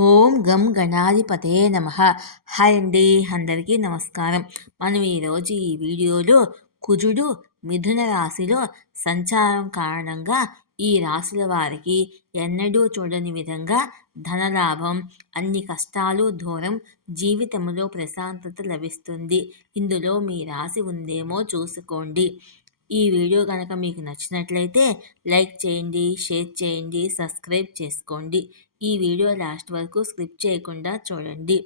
ఓం గం గణాధిపతే నమ. హాయ్ అండి అందరికీ నమస్కారం. మనం ఈరోజు ఈ వీడియోలో కుజుడు మిథున రాశిలో సంచారం కారణంగా ఈ రాశుల వారికి ఎన్నడూ చూడని విధంగా ధనలాభం అన్ని కష్టాలు దూరం జీవితంలో ప్రశాంతత లభిస్తుంది. ఇందులో మీ రాశి ఉందేమో చూసుకోండి. ఈ వీడియో కనుక మీకు నచ్చినట్లయితే లైక్ చేయండి షేర్ చేయండి సబ్స్క్రైబ్ చేసుకోండి. ఈ వీడియో లాస్ట్ వరకు స్క్రిప్ట్ చేయకుండా చూడండి.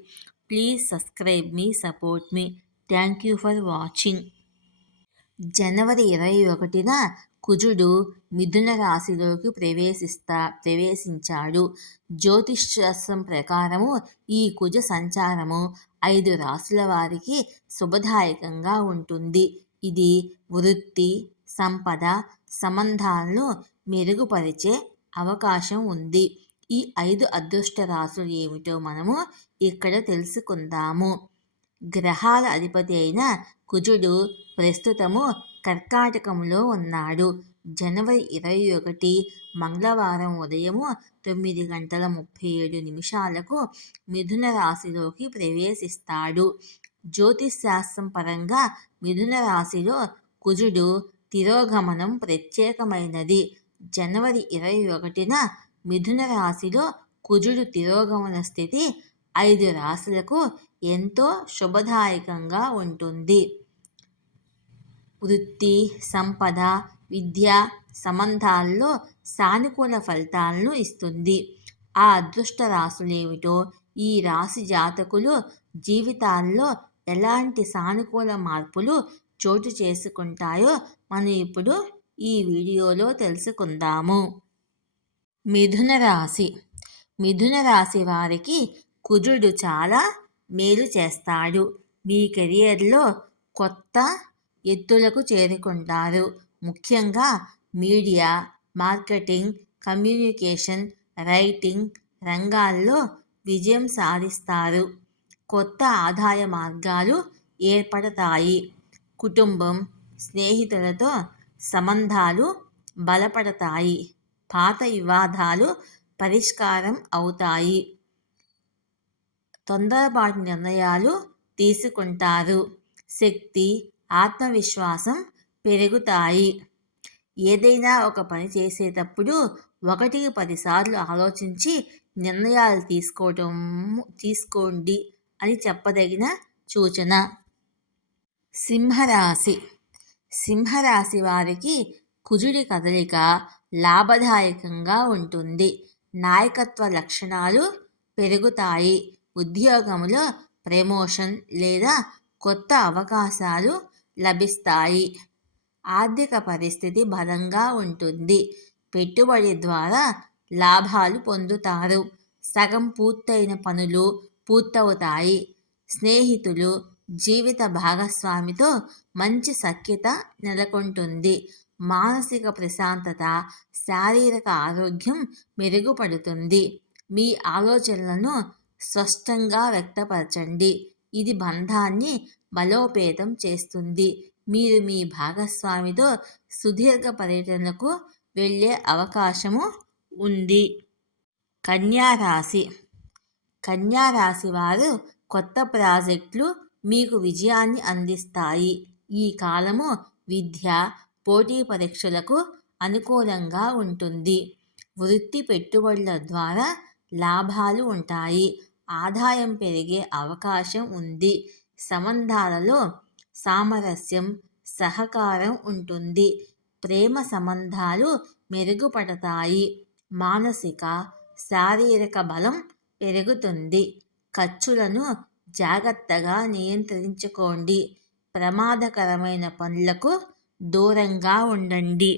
ప్లీజ్ సబ్స్క్రైబ్ మీ support me. Thank you for watching. జనవరి ఇరవై ఒకటిన కుజుడు మిథున రాశిలోకి ప్రవేశిస్తా ప్రవేశించాడు. జ్యోతిష్శాస్త్రం ప్రకారము ఈ కుజ సంచారము ఐదు రాశుల వారికి శుభదాయకంగా ఉంటుంది. ఇది వృత్తి సంపద సంబంధాలను మెరుగుపరిచే అవకాశం ఉంది. ఈ ఐదు అదృష్ట రాశులు ఏమిటో మనము ఇక్కడ తెలుసుకుందాము. గ్రహాల అధిపతి అయిన కుజుడు ప్రస్తుతము కర్కాటకంలో ఉన్నాడు. జనవరి ఇరవై ఒకటి మంగళవారం ఉదయము తొమ్మిది గంటల ముప్పై ఏడు నిమిషాలకు మిథున రాశిలోకి ప్రవేశిస్తాడు. జ్యోతిశాస్త్రం పరంగా మిథున రాశిలో కుజుడు తిరోగమనం ప్రత్యేకమైనది. జనవరి ఇరవై ఒకటిన మిథున రాశిలో కుజుడు తిరోగమన స్థితి ఐదు రాశులకు ఎంతో శుభదాయకంగా ఉంటుంది. వృత్తి సంపద విద్య సంబంధాల్లో సానుకూల ఫలితాలను ఇస్తుంది. ఆ అదృష్ట రాశులేమిటో ఈ రాశి జాతకులు జీవితాల్లో ఎలాంటి సానుకూల మార్పులు చోటు చేసుకుంటాయో మనం ఇప్పుడు ఈ వీడియోలో తెలుసుకుందాము. మిథున రాశి. మిథున రాశి వారికి కుజుడు చాలా మేలు చేస్తాడు. మీ కెరియర్లో కొత్త ఎత్తులకు చేరుకుంటారు. ముఖ్యంగా మీడియా మార్కెటింగ్ కమ్యూనికేషన్ రైటింగ్ రంగాల్లో విజయం సాధిస్తారు. కొత్త ఆదాయ మార్గాలు ఏర్పడతాయి. కుటుంబం స్నేహితులతో సంబంధాలు బలపడతాయి. పాత వివాదాలు పరిష్కారం అవుతాయి. తొందరపాటు నిర్ణయాలు తీసుకుంటారు. శక్తి ఆత్మవిశ్వాసం పెరుగుతాయి. ఏదైనా ఒక పని చేసేటప్పుడు ఒకటికి పదిసార్లు ఆలోచించి నిర్ణయాలు తీసుకోవటం తీసుకోండి అని చెప్పదగిన సూచన. సింహరాశి. సింహరాశి వారికి కుజుడి కదలిక లాభదాయకంగా ఉంటుంది. నాయకత్వ లక్షణాలు పెరుగుతాయి. ఉద్యోగంలో ప్రమోషన్ లేదా కొత్త అవకాశాలు లభిస్తాయి. ఆర్థిక పరిస్థితి బలంగా ఉంటుంది. పెట్టుబడి ద్వారా లాభాలు పొందుతారు. సగం పూర్తయిన పనులు పూర్తవుతాయి. స్నేహితులు జీవిత భాగస్వామితో మంచి సఖ్యత నెలకొంటుంది. మానసిక ప్రశాంతత శారీరక ఆరోగ్యం మెరుగుపడుతుంది. మీ ఆలోచనలను స్పష్టంగా వ్యక్తపరచండి. ఇది బంధాన్ని బలోపేతం చేస్తుంది. మీరు మీ భాగస్వామితో సుదీర్ఘ పర్యటనకు వెళ్ళే అవకాశము ఉంది. కన్యారాశి కన్యారాశి వారు కొత్త ప్రాజెక్టులు మీకు విజయాన్ని అందిస్తాయి. ఈ కాలము విద్య పోటీ పరీక్షలకు అనుకూలంగా ఉంటుంది. వృత్తి పెట్టుబడుల ద్వారా లాభాలు ఉంటాయి. ఆదాయం పెరిగే అవకాశం ఉంది. సంబంధాలలో సామరస్యం సహకారం ఉంటుంది. ప్రేమ సంబంధాలు మెరుగుపడతాయి. మానసిక శారీరక బలం పెరుగుతుంది. ఖర్చులను జాగ్రత్తగా నియంత్రించుకోండి. ప్రమాదకరమైన పనులకు దూరంగా ఉండండి.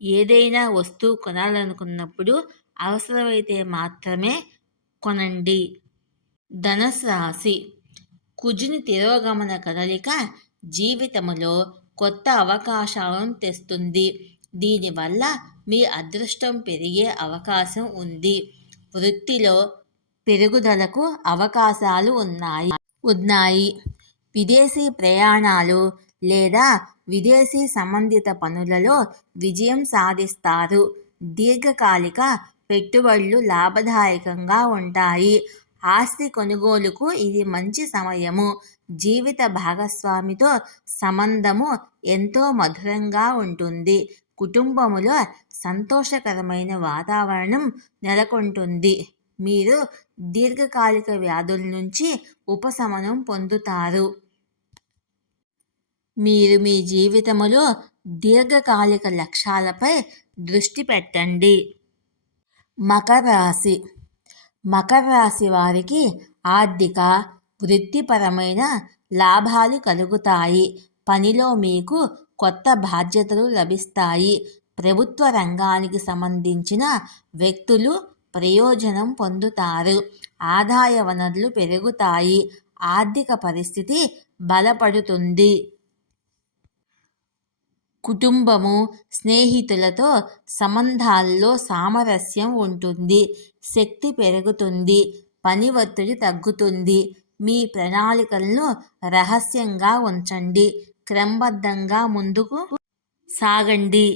ఏదైనా వస్తువు కొనాలనుకున్నప్పుడు అవసరమైతే మాత్రమే కొనండి. ధనస్ రాశి. కుజుని తిరోగమన కదలిక జీవితంలో కొత్త అవకాశాలను తెస్తుంది. దీనివల్ల మీ అదృష్టం పెరిగే అవకాశం ఉంది. వృత్తిలో పెరుగుదలకు అవకాశాలు ఉన్నాయి. ఉన్నాయి. విదేశీ ప్రయాణాలు లేదా విదేశీ సంబంధిత పనులలో విజయం సాధిస్తారు. దీర్ఘకాలిక పెట్టుబడులు లాభదాయకంగా ఉంటాయి. ఆస్తి కొనుగోలుకు ఇది మంచి సమయము. జీవిత భాగస్వామితో సంబంధము ఎంతో మధురంగా ఉంటుంది. కుటుంబములో సంతోషకరమైన వాతావరణం నెలకొంటుంది. మీరు దీర్ఘకాలిక వ్యాధుల నుంచి ఉపశమనం పొందుతారు. మీరు మీ జీవితంలో దీర్ఘకాలిక లక్ష్యాలపై దృష్టి పెట్టండి. మకర రాశి. మకర రాశి వారికి ఆర్థిక వృత్తిపరమైన లాభాలు కలుగుతాయి. పనిలో మీకు కొత్త బాధ్యతలు లభిస్తాయి. ప్రభుత్వ రంగానికి సంబంధించిన వ్యక్తులు ప్రయోజనం పొందుతారు. ఆదాయ వనరులు పెరుగుతాయి. ఆర్థిక పరిస్థితి బలపడుతుంది. కుటుంబము స్నేహితులతో సంబంధాల్లో సామరస్యం ఉంటుంది. శక్తి పెరుగుతుంది. పని ఒత్తిడి తగ్గుతుంది. మీ ప్రణాళికలను రహస్యంగా ఉంచండి. క్రమబద్ధంగా ముందుకు సాగండి.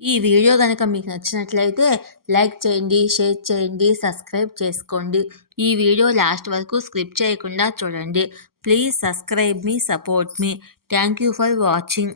ఈ వీడియో కనుక మీకు నచ్చినట్లయితే లైక్ చేయండి షేర్ చేయండి సబ్స్క్రైబ్ చేసుకోండి. ఈ వీడియో లాస్ట్ వరకు స్క్రిప్ట్ చేయకుండా చూడండి. ప్లీజ్ సబ్స్క్రైబ్ మీ support me. Thank you for watching.